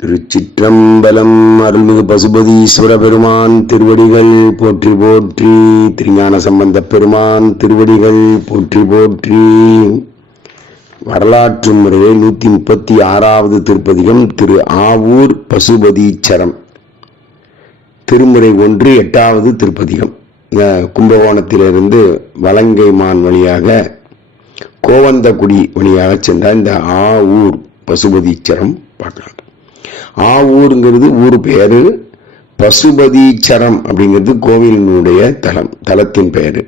திருச்சிற்றம்பலம் அருள்மிகு பசுபதீஸ்வர பெருமான் திருவடிகள் போற்றி போற்றி திருஞான சம்பந்த பெருமான் திருவடிகள் போற்றி போற்றி. வரலாற்று முறையை நூற்றி முப்பத்தி ஆறாவது திருப்பதிகம் திரு ஆவூர் பசுபதீச்சரம். திருமுறை ஒன்று எட்டாவது திருப்பதிகம். கும்பகோணத்திலிருந்து கும்பகோணத்திலிருந்து வலங்கைமான் வழியாக கோவந்தகுடி வழியாக சென்ற இந்த ஆவூர் பசுபதீச்சரம் பார்க்கலாம். ஆவூருங்கிறது ஊர் பேரு பசுபதீச்சரம் அப்படிங்கிறது கோவிலினுடைய தலம் தலத்தின் பெயர்.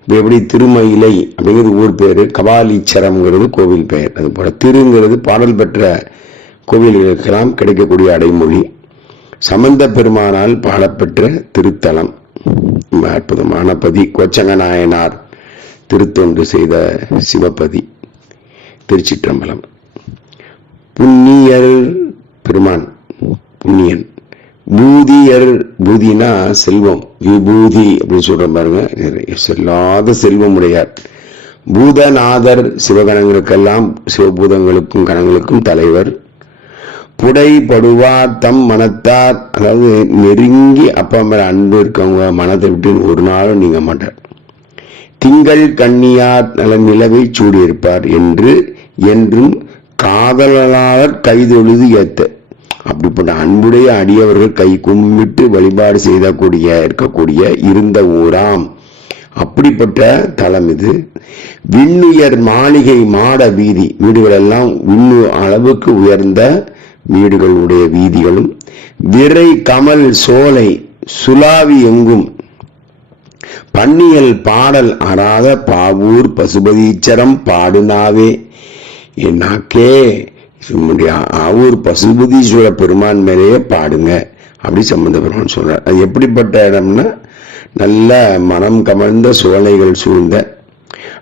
இப்போ எப்படி திருமயிலை அப்படிங்கிறது ஊர் பெயர் கபாலீச்சரம்ங்கிறது கோவில் பெயர். அது போல் திருங்கிறது பாடல் பெற்ற கோவில்களுக்கெல்லாம் கிடைக்கக்கூடிய அடைமொழி. சம்பந்த பெருமானால் பாடப்பெற்ற திருத்தலம். அற்புதமான பதி கோச்சங்க நாயனார் திருத்தொண்டு செய்த சிவபதி திருச்சிற்றம்பலம். புண்ணியர் பெருமான் புண்ணியன். பூதியர் பூதினா செல்வம். விபூதி அப்படின்னு சொல்ற பாருங்க. செல்லாத செல்வம் உடையார். பூதநாதர் சிவகணங்களுக்கெல்லாம் சிவபூதங்களுக்கும் கணங்களுக்கும் தலைவர். புடைபடுவார் தம் மனத்தார். அதாவது நெருங்கி அப்பா மேல அன்பு இருக்கவங்க மனதை விட்டு ஒரு நாளும் நீங்க மாட்டார். திங்கள் கண்ணியார் நல நிலவை சூடியிருப்பார் என்று என்றும் காதலாளர் கைதொழுது ஏத்த. அப்படிப்பட்ட அன்புடைய அடியவர்கள் கை கும்பிட்டு வழிபாடு செய்தக்கூடிய இருக்கக்கூடிய இருந்த ஊராம். அப்படிப்பட்ட தலம் இது. விண்ணுயர் மாளிகை மாட வீதி. வீடுகள் எல்லாம் விண்ணு அளவுக்கு உயர்ந்த வீடுகளுடைய வீதிகளும். விரை கமல் சோலை சுலாவி எங்கும். பன்னியல் பாடல் அறாத பாவூர் பசுபதீச்சரம் பாடுனாவே. என் நாக்கே சும்மா ஆவூர் பசுபதீஸ்வர பெருமான் மேலேயே பாடுங்க அப்படி சம்பந்த பெருமான் சொல்றார். அது எப்படிப்பட்ட இடம்னா நல்ல மனம் கமழ்ந்த சோலைகள் சூழ்ந்த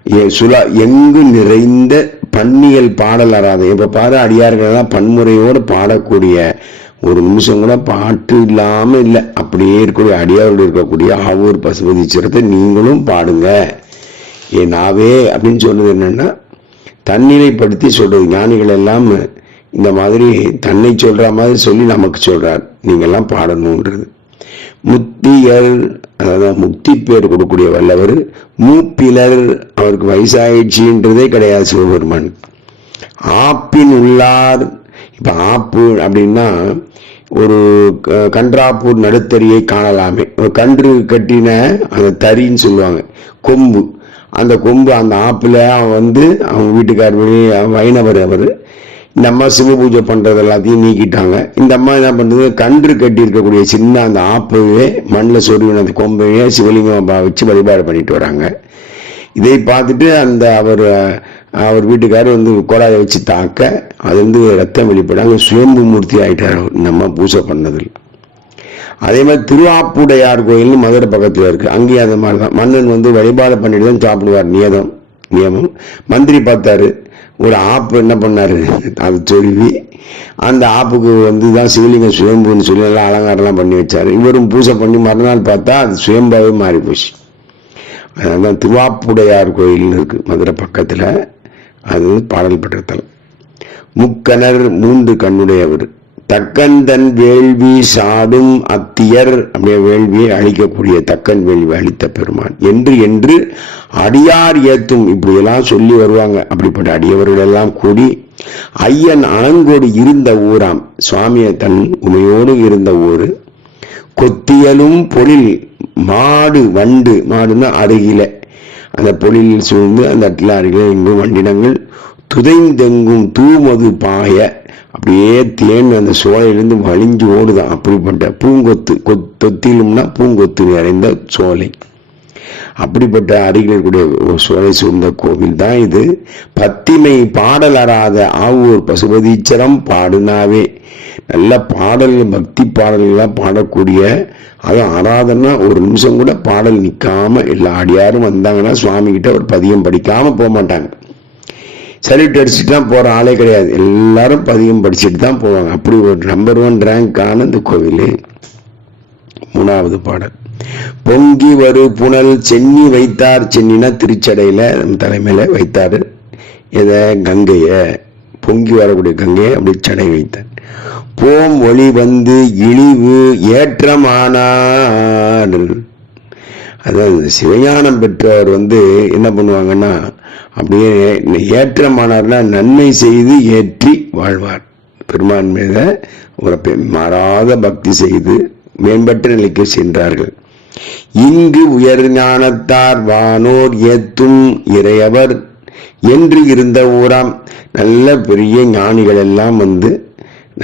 எ- சுலா எங்கு நிறைந்த பன்னியல் பாடல் அறாத இப்போ பாரு அடியார்கள் எல்லாம் பன்முறையோடு பாடக்கூடிய ஒரு நிமிஷம் கூட பாட்டு இல்லாமல் இல்லை. அப்படியே இருக்கக்கூடிய அடியாரோடு இருக்கக்கூடிய ஆவூர் பசுபதீஸ்வரத்தை நீங்களும் பாடுங்க. ஏ நாவே அப்படின்னு சொன்னது என்னன்னா தன்னிலைப்படுத்தி சொல்றது. ஞானிகள் எல்லாம் இந்த மாதிரி தன்னை சொல்ற மாதிரி சொல்லி நமக்கு சொல்றார். நீங்கெல்லாம் பாடணுன்றது. முத்தியர் அதாவது முக்தி பேர் கொடுக்கக்கூடிய வல்லவர் மூப்பிலர் அவருக்கு வயசாயிடுச்சுன்றதே கிடையாது சிவபெருமான். ஆப்பின் உள்ளார் இப்ப ஆப்பு அப்படின்னா ஒரு க- கன்றாப்பூர் நடுத்தறியை காணலாமே. ஒரு கன்று கட்டின அந்த தறின்னு சொல்லுவாங்க. கொம்பு. அந்த கொம்பு அந்த ஆப்பில் அவன் வந்து அவங்க வீட்டுக்கார் வெளியே வைணவர் அவர். இந்த அம்மா சிவ பூஜை பண்ணுறது எல்லாத்தையும் நீக்கிட்டாங்க. இந்த அம்மா என்ன பண்ணுறது கன்று கட்டி இருக்கக்கூடிய சின்ன அந்த ஆப்பையே மண்ணில் சொருவின அந்த கொம்பையே சிவலிங்கம் பா- வச்சு வழிபாடு பண்ணிட்டு வராங்க. இதை பார்த்துட்டு அந்த அவர் அவர் வீட்டுக்காரர் வந்து கோடாயை வச்சு தாக்க அது வந்து ரத்தம் வெளிப்படாங்க சுயம்பு மூர்த்தி ஆகிட்டார் நம்ம இந்த அம்மா பூஜை பண்ணதில். அதே மாதிரி திருவாப்புடையார் கோயில்னு மதுரை பக்கத்தில் இருக்கு. அங்கேயும் அந்த மாதிரி தான் மன்னன் வந்து வழிபாடு பண்ணிட்டு தான் சாப்பிடுவார். நியதம். நியமம். மந்திரி பார்த்தாரு. ஒரு ஆப்பு என்ன பண்ணார்? அது சொல்லி அந்த ஆப்புக்கு வந்து தான் சிவலிங்கம் சுயம்புன்னு சொல்லி எல்லாம் அலங்காரம்லாம் பண்ணி வச்சார். இவரும் பூஜை பண்ணி மறுநாள் பார்த்தா அது சுயம்பாவே மாறி போச்சு. அதான் திருவாப்புடையார் கோயில்னு இருக்கு மதுரை பக்கத்தில். அது பாடல் பெற்ற தலம் முக்கனர் மூன்று கண்ணுடையவர். தக்கந்தன் வேள்வி சாடும் அத்தியர் அப்படியே வேள்வியை அழிக்கக்கூடிய தக்கன் வேள்வி அளித்த பெருமான். என்று என்று அடியார் ஏத்தும் இப்படியெல்லாம் சொல்லி வருவாங்க. அப்படிப்பட்ட அடியவர்கள் எல்லாம் கூடி ஐயன் அணங்கோடு இருந்த ஊராம் சுவாமியை தன் உமையோடு இருந்த ஊரு கொத்தியலும் பொழில் மாடு வண்டு மாடுன்னா அருகில. அந்த பொழில் சூழ்ந்து அந்த இடத்துல அருகில எங்கும் வண்டினங்கள் துதைந்தெங்கும் தூமது பாய அப்படியே தேன் அந்த சோலையிலேருந்து வழிஞ்சு ஓடுதான் அப்படிப்பட்ட பூங்கொத்து கொத் தொத்திலும்னா பூங்கொத்து நிறைந்த சோலை. அப்படிப்பட்ட அருகில் இருக்கக்கூடிய சோலை சூழ்ந்த கோவில் தான் இது. பத்திமை பாடல் அறாத ஆவூர் பசுபதீச்சரம் பாடுனாவே. நல்ல பாடல் பக்தி பாடல்கள்லாம் பாடக்கூடிய அது ஆராதனா ஒரு நிமிஷம் கூட பாடல் நிற்காம எல்லா அடியாரும் வந்தாங்கன்னா சுவாமி கிட்ட ஒரு பதியம் படிக்காம போக மாட்டாங்க சல்யூட் அடிச்சுட்டு தான் போகிற ஆளே கிடையாது. எல்லாரும் பதியம் படிச்சுட்டு தான் போவாங்க. அப்படி ஒரு நம்பர் ஒன் ரேங்கான இந்த கோவில். மூணாவது பாடல். பொங்கி வரு புனல் சென்னி வைத்தார். சென்னினா திருச்சடையில் நம்ம தலைமையில் வைத்தார். எதை? கங்கையை. பொங்கி வரக்கூடிய கங்கையை அப்படி சடை வைத்தார். போம் ஒளி வந்து இழிவு ஏற்றமானார். அதான் இந்த சிவஞானம் பெற்றவர் வந்து என்ன பண்ணுவாங்கன்னா அப்படியே ஏற்றமானார்னா நன்மை செய்து ஏற்றி வாழ்வார். பெருமான் மீத ஒரு மாறாத பக்தி செய்து மேம்பட்ட நிலைக்கு சென்றார்கள். இங்கு உயர் ஞானத்தார் வானோர் ஏத்தும் இறையவர் என்று இருந்த ஊராம் நல்ல பெரிய ஞானிகள் எல்லாம் வந்து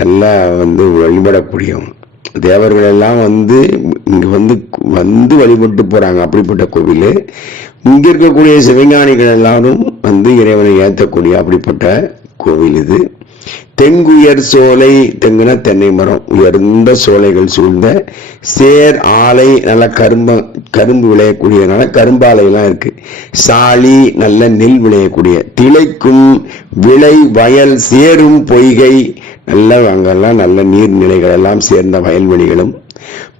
நல்லா வந்து வழிபடக்கூடியவங்க. தேவர்கள் எல்லாம் வந்து இங்க வந்து வந்து வழிபட்டு போறாங்க. அப்படிப்பட்ட கோவில். இங்க இருக்கக்கூடிய சிவஞானிகள் எல்லாரும் வந்து இறைவனை ஏற்றக்கூடிய அப்படிப்பட்ட கோவில் இது. தெங்குயர் சோலை தெங்குன தென்னை மரம். உயர்ந்த சோலைகள் சூழ்ந்த சேர் ஆலை நல்ல கரும்பு கரும்பு விளையக்கூடியதுனால கரும்பாலையெல்லாம் இருக்கு. சாலி நல்ல நெல் விளையக்கூடிய திளைக்கும் விளை வயல் சேரும் பொய்கை நல்ல அங்கெல்லாம் நல்ல நீர்நிலைகள் எல்லாம் சேர்ந்த வயல்வெளிகளும்.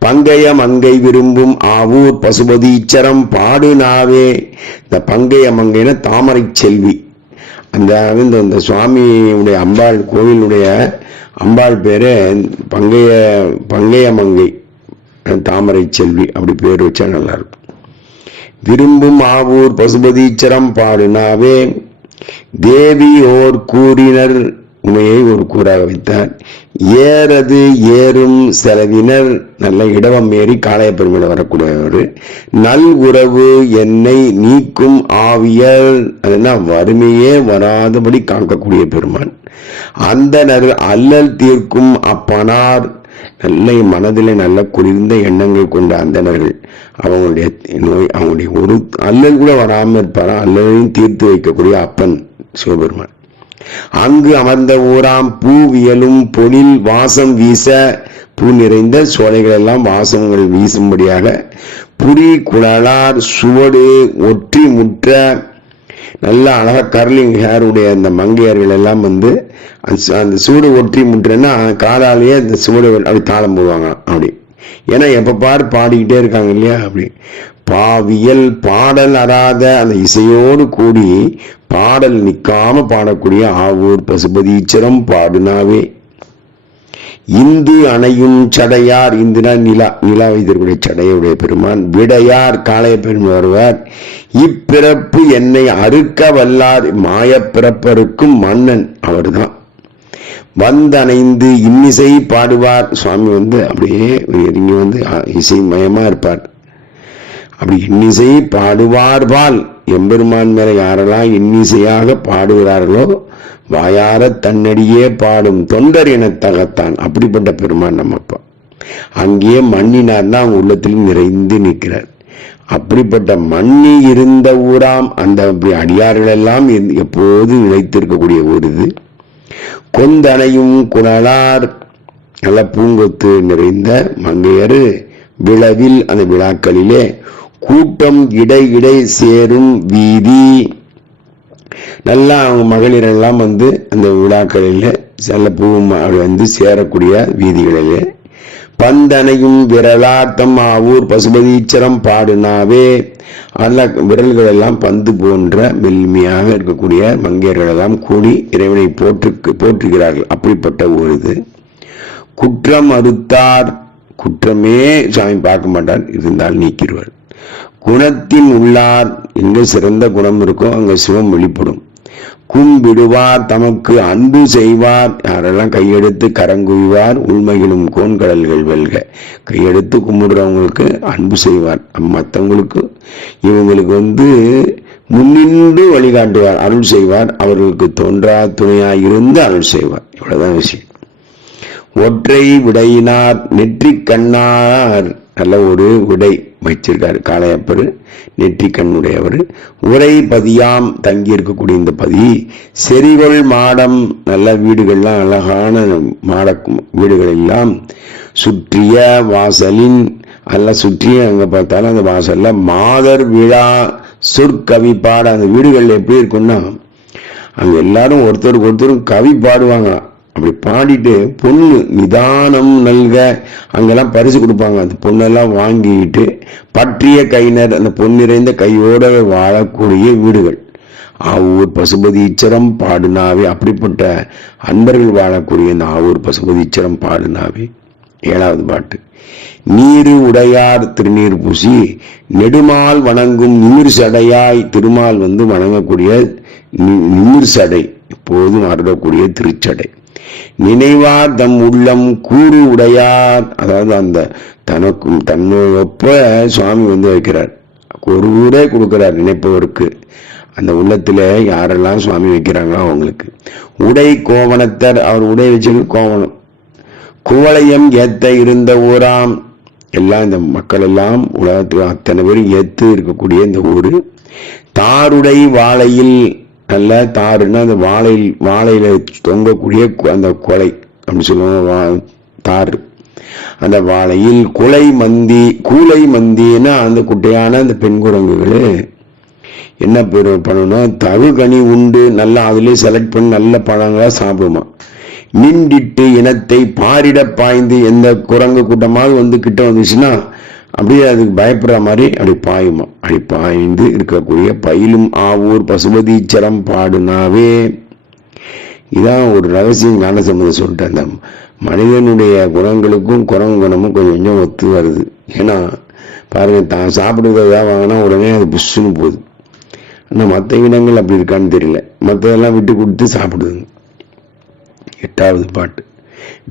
பங்கைய மங்கை விரும்பும் ஆவூர் பசுபதீச்சரம் பாடு நாவே இந்த பங்கைய மங்கைன தாமரை செல்வி. அந்த இந்த இந்த சுவாமியுடைய அம்பாள் கோவிலுடைய அம்பாள் பேரு பங்கைய பங்கைய மங்கை. தாமரை செல்வி அப்படி பேர் வச்சா நல்லா இருக்கும் விரும்பும் ஆவூர் பசுபதீச்சரம் பாடுனாவே தேவி ஓர் கூறினர் உமையை ஒரு கூறாக வைத்தார். ஏறது ஏறும் செலவினர் நல்ல இடவம் ஏறி காளைய பெருமையில வரக்கூடியவர். நல் உறவு என்னை நீக்கும் ஆவியர். அதுனா வறுமையே வராதபடி காக்கக்கூடிய பெருமான். அந்தனர் அல்லல் தீர்க்கும் அப்பனார். நல்ல மனதில் நல்ல குளிர்ந்த எண்ணங்கள் கொண்ட அந்தனர்கள் அவங்களுடைய நோய் அவங்களுடைய ஒரு அல்லல் கூட வராமல் இருப்பாரா? அல்லலையும் தீர்த்து வைக்கக்கூடிய அப்பன் சிவபெருமான். அங்கு அமர்ந்த ஊராம் பூவியலும் பொழில் வாசம் வீச பூ நிறைந்த சோலைகள் எல்லாம் வாசங்கள் வீசும்படியாக புரி குழலார் சுவடு ஒற்றி முற்ற நல்ல அழகா கர்லிங் ஹேர் உடைய அந்த மங்கையர்கள் எல்லாம் வந்து அந்த அந்த சூடு ஒற்றி முட்டுறேன்னா காலாலேயே அந்த சூடு அப்படி தாளம் போடுவாங்க அப்படி. ஏன்னா எப்ப பாரு பாடிக்கிட்டே இருக்காங்க இல்லையா அப்படி. பாவியல் பாடல் அறாத அந்த இசையோடு கூடி பாடல் நிற்காம பாடக்கூடிய ஆவூர் பசுபதீச்சரம் பாடுனாவே. இந்து அணையும் சடையார் இந்துனா நிலா நிலா வைத்திருக்கூடிய சடையுடைய பெருமான் விடையார் காளைய பெருமான் வருவார். இப்பிறப்பு என்னை அறுக்க வல்லார் மாயப்பிறப்பருக்கும் மன்னன் அவர்தான். வந்தணைந்து இன்னிசை பாடுவார். சுவாமி வந்து அப்படியே இறங்கி வந்து இசை மயமா இருப்பார். அப்படி இன்னிசை பாடுவார்பால் எம்பெருமான் மேல யாரெல்லாம் இன்னிசையாக பாடுகிறார்களோ வாயார தன்னடியே பாடும் தொண்டர் என தகத்தான். அப்படிப்பட்ட பெருமான் நம்மப்பா. அங்கேயே மண்ணினார் அவங்க உள்ளத்திலும் நிறைந்து நிற்கிறார். அப்படிப்பட்ட மண்ணி இருந்த ஊராம் அந்த அப்படி அடியார்கள் எல்லாம் எப்போது நிலைத்திருக்கக்கூடிய ஊர் இது கொந்தனையும் குணலார் நல்ல பூங்கொத்து நிறைந்த மங்கையரு விழவில் அந்த விழாக்களிலே கூட்டம் இடை இடை சேரும் வீதி. நல்லா அவங்க மகளிரெல்லாம் வந்து அந்த விழாக்களில் செல்ல பூவும் வந்து சேரக்கூடிய வீதிகளிலே. பந்தனையும் விரலாத்தம் ஆவூர் பசுபதீச்சரம் பாடுனாவே. அல்ல விரல்கள் எல்லாம் பந்து போன்ற மெல்மையாக இருக்கக்கூடிய மங்கையர்கள் எல்லாம் கூடி இறைவனை போற்று போற்றுகிறார்கள். அப்படிப்பட்ட ஒரு இது குற்றம் அறுத்தார். குற்றமே சாமி பார்க்க மாட்டார். இருந்தால் நீக்கிடுவார். குணத்தின் உள்ளார் எங்கே சிறந்த குணம் இருக்கோ அங்கே சிவம் வெளிப்படும். கும்பிடுவார் தமக்கு அன்பு செய்வார். யாரெல்லாம் கையெடுத்து கரங்குவிவார் உள்மைகளும் கோன்கடல்கள் வெல்க. கையெடுத்து கும்பிடுறவங்களுக்கு அன்பு செய்வார். மற்றவங்களுக்கு இவங்களுக்கு வந்து முன்னின்று வழிகாட்டுவார் அருள் செய்வார். அவர்களுக்கு தோன்றா துணையாய் இருந்து அருள் செய்வார். இவ்வளவுதான் விஷயம். ஒற்றை விடையினார் நெற்றி கண்ணார். நல்ல ஒரு விடை. வச்சிருக்காரு காளையப்பர் நெற்றி கண்ணுடையவர் உரை பதியாம் தங்கி இருக்கக்கூடிய இந்த பதி செறிகள் மாடம் நல்ல வீடுகள்லாம் அழகான மாட வீடுகள் எல்லாம் சுற்றிய வாசலின் எல்லாம் சுற்றிய அங்கே பார்த்தாலும் அந்த வாசலில் மாதர் விழா சொற்கவி பாட அந்த வீடுகள் எப்படி இருக்கும்னா அங்கே எல்லாரும் ஒருத்தருக்கு ஒருத்தரும் கவி பாடுவாங்களாம். அப்படி பாடிட்டு பொண்ணு நிதானம் நல்க அங்கெல்லாம் பரிசு கொடுப்பாங்க. அந்த பொண்ணெல்லாம் வாங்கிட்டு பற்றிய கையினர் அந்த பொன்னிறைந்த கையோட வாழக்கூடிய வீடுகள். ஆவூர் பசுபதீச்சரம் பாடுனாவே அப்படிப்பட்ட அன்பர்கள் வாழக்கூடிய இந்த ஆவூர் பசுபதீச்சரம் பாடுனாவே. ஏழாவது பாட்டு. நீரு உடையார் திருநீர் பூசி நெடுமால் வணங்கும் நிமிர் சடையாய் திருமால் வந்து வணங்கக்கூடிய நிமிர் சடை எப்போதும் அருடக்கூடிய திருச்சடை. நினைவார் தம் உள்ளம் கூறு உடையார். அதாவது அந்த தனக்கும் தன்னொப்ப சுவாமி வந்து வைக்கிறார். ஒரு ஊரே கொடுக்கிறார் நினைப்பவருக்கு. அந்த உள்ளத்துல யாரெல்லாம் சுவாமி வைக்கிறாங்களோ அவங்களுக்கு. உடை கோவணத்தர் அவர் உடை வச்சது கோவணம். குவளையம் ஏத்த இருந்த ஊராம். எல்லாம் இந்த மக்கள் எல்லாம் உலகத்துல அத்தனை பேரும் ஏத்து இருக்கக்கூடிய இந்த ஊரு. தாருடை வாழையில் நல்ல தாருன்னா அந்த வாழையில் வாழையில தொங்கக்கூடிய அந்த கொலை அப்படின்னு சொல்லுவாங்க வா- தாரு அந்த வாழையில் குலை மந்தி கூலை மந்தின்னா அந்த குட்டையான அந்த பெண் குரங்குகள் என்ன பெரு பண்ணணும் தகுகனி உண்டு நல்லா அதுலேயே செலக்ட் பண்ணி நல்ல பழங்களா சாப்பிடுமா. நின்றிட்டு இனத்தை பாரிட பாய்ந்து எந்த குரங்கு கூட்டமாக வந்து கிட்ட வந்துச்சுன்னா அப்படியே அதுக்கு பயப்படுற மாதிரி அப்படி பாயுமா. அப்படி பாய்ந்து இருக்கக்கூடிய பயிலும் ஆவூர் பசுபதீச்சரம் பாடுனாவே. இதான் ஒரு ரகசியம் ஞானசம்பந்தம் சொல்லிட்டு அந்த மனிதனுடைய குணங்களுக்கும் குரங்கு குணமும் கொஞ்சம் கொஞ்சம் ஒத்து வருது. ஏன்னா பாருங்க தான் சாப்பிடுறதா வாங்கினா உடனே அது புஷ்ஷுன்னு போகுது. ஆனால் மற்ற இனங்கள் அப்படி இருக்கான்னு தெரியல. மற்றதெல்லாம் விட்டு கொடுத்து சாப்பிடுதுங்க. எட்டாவது பாட்டு.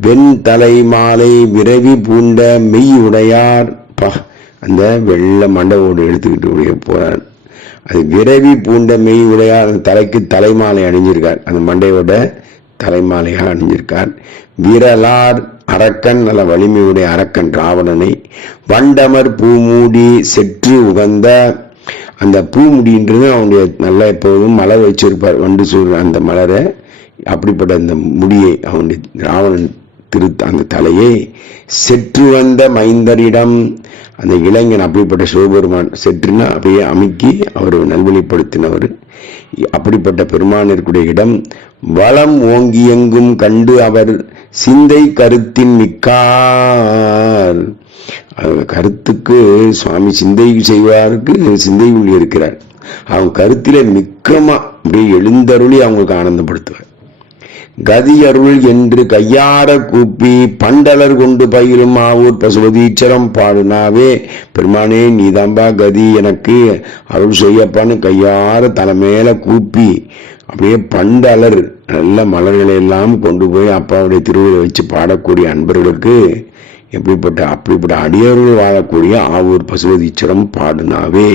வெண் தலை மாலை விரவி பூண்ட மெய் உடையார் அப்பா. அந்த வெள்ளை மண்டவோடு எடுத்துக்கிட்டு உடைய போறான் அது விரைவி பூண்ட மெய் உடையார் அந்த தலைக்கு தலைமாலை அணிஞ்சிருக்கார். அந்த மண்டையோட தலைமாலையாக அணிஞ்சிருக்கார். விரலார் அரக்கன் நல்ல வலிமையுடைய அரக்கன் ராவணனை வண்டமர் பூமூடி செற்று உகந்த அந்த பூமுடின்றது அவனுடைய நல்ல எப்போதும் மலர் வச்சிருப்பார். வண்டு சூழ் அந்த மலரை அப்படிப்பட்ட அந்த முடியை அவனுடைய ராவணன் திரு அந்த தலையை செற்று வந்த மைந்தரிடம் அந்த இளைஞன் அப்படிப்பட்ட சிவபெருமான் செற்றுனா அப்படியே அமுக்கி அவர் நல்வழிப்படுத்தினவர். அப்படிப்பட்ட பெருமான் இருக்கக்கூடிய இடம் வளம் ஓங்கி எங்கும் கண்டு அவர் சிந்தை கருத்தின் மிக்கார். கருத்துக்கு சுவாமி சிந்தை செய்வாருக்கு சிந்தை உள்ளி இருக்கிறார் அவங்க கருத்திலே மிக்கமா அப்படியே எழுந்தருளி அவங்களுக்கு ஆனந்தப்படுத்துவார். கதி அருள் என்று கையார கூப்பி பண்டலர் கொண்டு பயிலும் ஆவூர் பசுபதீச்சரம் பாடுனாவே பெருமானே நீதாம்பா கதி எனக்கு அருள் செய்யப்பான்னு கையார தலைமையில கூப்பி அப்படியே பண்டலர் நல்ல மலர்களை எல்லாம் கொண்டு போய் அப்பாவுடைய திருவிழை வச்சு பாடக்கூடிய அன்பர்களுக்கு எப்படிப்பட்ட அப்படிப்பட்ட அடியர்கள் வாழக்கூடிய ஆவூர் பசுபதீச்சரம் பாடுனாவே.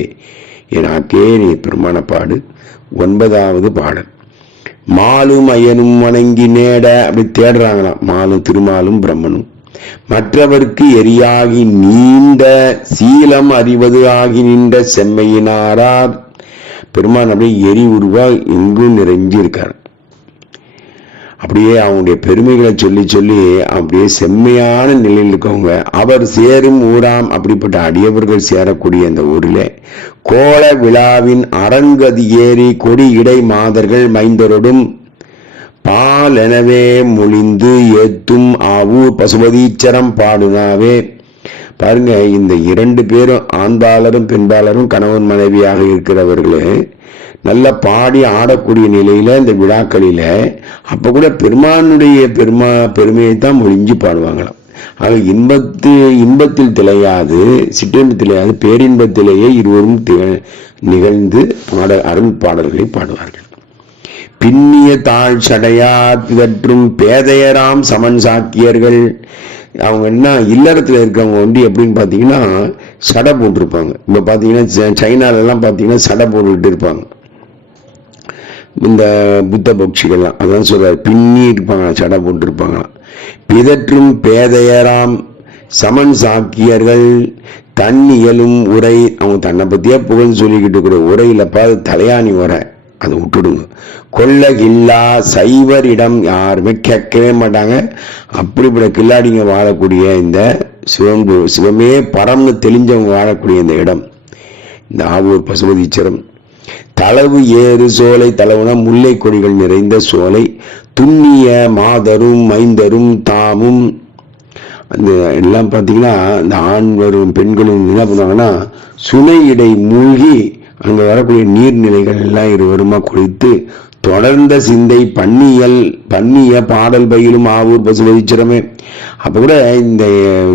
எனாக்கே நீ பெருமான பாடு. ஒன்பதாவது பாடல். மாலும் ஐயனும் வணங்கி நேட அப்படி தேடுறாங்களாம் மாலும் திருமாலும் பிரம்மனும். மற்றவர்க்கு எரியாகி நீண்ட சீலம் அறிவது ஆகி நின்ற செம்மையினாரார். பெருமான் அப்படியே எரி உருவா எங்கும் நிறைஞ்சு இருக்கார் அப்படியே அவங்களுடைய பெருமைகளை சொல்லி சொல்லி அப்படியே செம்மையான நிலையில் இருக்கவங்க அவர் சேரும் ஊராம் அப்படிப்பட்ட அடியவர்கள் சேரக்கூடிய அந்த ஊரில் கோல விழாவின் அரங்கதி ஏறி கொடி இடை மாதர்கள் மைந்தரோடும். பாலெனவே முழிந்து மொழிந்து ஏத்தும் ஆவு பசுபதீச்சரம் பாடுனாவே. பாருங்க இந்த இரண்டு பேரும் ஆண்பாளரும் பெண்பாளரும் கணவன் மனைவியாக இருக்கிறவர்களே நல்ல பாடி ஆடக்கூடிய நிலையில இந்த விழாக்களில அப்ப கூட பெருமானுடைய பெருமா பெருமையை தான் மொழிஞ்சு பாடுவாங்களாம். ஆக இன்பத்து இன்பத்தில் திளையாது சிற்றின்பத்தில் திளையாது பேரின்பத்திலேயே இருவரும் நிகழ்ந்து பாட அருள் பாடல்களை பாடுவார்கள். பின்னிய தாழ் சடையார் பிதற்றும் பேதையராம் சமன் சாக்கியர்கள். அவங்க என்ன இல்லறத்தில் இருக்கவங்க வந்து எப்படின்னு பார்த்தீங்கன்னா சடை போட்டிருப்பாங்க. இப்போ பார்த்தீங்கன்னா ச- சைனால எல்லாம் பார்த்தீங்கன்னா சடை போட்டுக்கிட்டு இருப்பாங்க. இந்த புத்த பக்ஷிகள்லாம் அதான் சொல்கிறார் பின்னி இருப்பாங்க சடை போட்டிருப்பாங்களாம். பிதற்றும் பேதையராம் சமன் சாக்கியர்கள் தன் இயலும் உரை அவங்க தன்னை பத்தியே புகழ்ந்து சொல்லிக்கிட்டு இருக்கிற உரையிலப்பா அது தலையாணி உரை. அதை விட்டுடுங்க. கொள்ளகில்லா சைவரிடம் யாருமே கேட்கவே மாட்டாங்க. அப்படிப்பட்ட கில்லாடிங்க வாழக்கூடிய இந்த சிவம்பு சிவமே பரம்னு தெளிஞ்சவங்க வாழக்கூடிய இந்த இடம். இந்த ஆவூர் பசுபதீச்சரம் தளவு ஏறு சோலை தளவுனா முல்லை கொடிகள் நிறைந்த சோலை துண்ணிய மாதரும் மைந்தரும் தாமும். அந்த எல்லாம் பார்த்தீங்கன்னா இந்த ஆண் வரும் பெண்களும் என்ன பண்ணுவாங்கன்னா சுனை இடை மூழ்கி அங்கே வரக்கூடிய நீர்நிலைகள் எல்லாம் இருவருமா குளித்து தொடர்ந்த சிந்தை பண்ணியல் பண்ணிய பாடல் பயிலும் ஆவூர் பசுபதிச்சிரமே. அப்போ கூட இந்த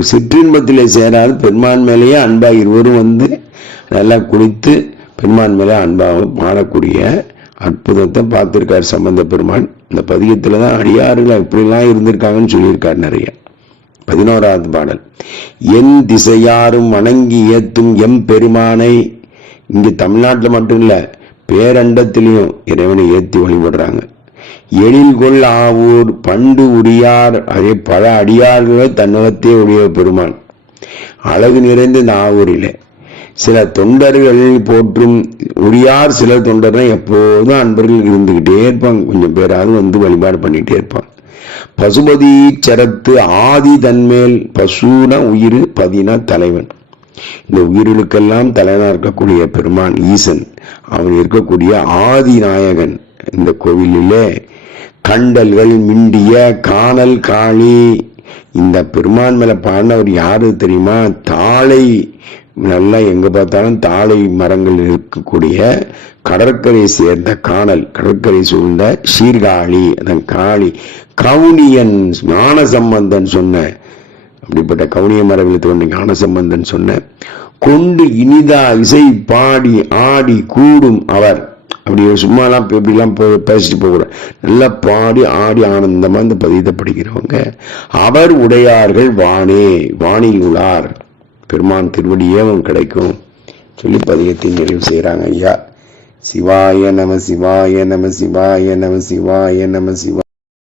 சிற்றின்பத்தில் சேராது பெருமான் மேலேயே அன்பாக இருவரும் வந்து நல்லா குளித்து பெருமான் மேலே அன்பாகவும் மாறக்கூடிய அற்புதத்தை பார்த்திருக்கார் சம்பந்த பெருமான். இந்த பதிகத்துல தான் அடியாறுகள் இப்படிலாம் இருந்திருக்காங்கன்னு சொல்லியிருக்கார் நிறைய. பதினோராவது பாடல். என் திசையாரும் வணங்கி ஏத்தும் எம் பெருமானை இங்கே தமிழ்நாட்டில் மட்டும் இல்லை பேரண்டத்திலையும் இறைவனை ஏத்தி வழிபடுறாங்க. எழில்கொள் ஆவூர் பண்டு உரியார் அதே பல அடியார்களே தன்னகத்தே உடைய பெருமான். அழகு நிறைந்த இந்த ஆவூரிலே சில தொண்டர்கள் போற்றும் உரியார் சில தொண்டர்கள் எப்போதும் அன்பர்கள் இருந்துகிட்டே இருப்பாங்க. கொஞ்சம் பேராவது வந்து வழிபாடு பண்ணிகிட்டே இருப்பாங்க. பசுபதி சரத்து ஆதி தன்மேல் பசுனா உயிர் பதினா தலைவன். இந்த உயிர்களுக்கெல்லாம் தலைவனாக இருக்கக்கூடிய பெருமான் ஈசன். அவன் இருக்கக்கூடிய ஆதி நாயகன். இந்த கோவிலிலே கண்டல்கள் மிண்டிய காணல் காளி இந்த பெருமான் மேல பாடினவர் யாரு தெரியுமா? தாளை நல்லா எங்க பார்த்தாலும் தாழை மரங்கள் இருக்கக்கூடிய கடற்கரை சேர்ந்த காணல் கடற்கரை சூழ்ந்த சீர்காழி அதன் காளி கவுனியன் ஞான சம்பந்தன் சொன்ன அப்படிப்பட்ட கவுனிய மரபில் தோன்றி ஞான சம்பந்தன் சொன்ன கொண்டு இனிதா இசை பாடி ஆடி கூடும் அவர். அப்படி சும்மாலாம் இப்ப இப்படிலாம் போ- பேசிட்டு போகிறோம் நல்லா பாடி ஆடி ஆனந்தமா இந்த பதியத்தை படிக்கிறவங்க அவர் உடையார்கள் வானே வானில் பெருமான் திருவடி ஏவம் கிடைக்கும். சொல்லி பதிகத்தை நிறைவு செய்கிறாங்க ஐயா. சிவாய நம சிவாய நம சிவாய நம சிவாய நம சிவா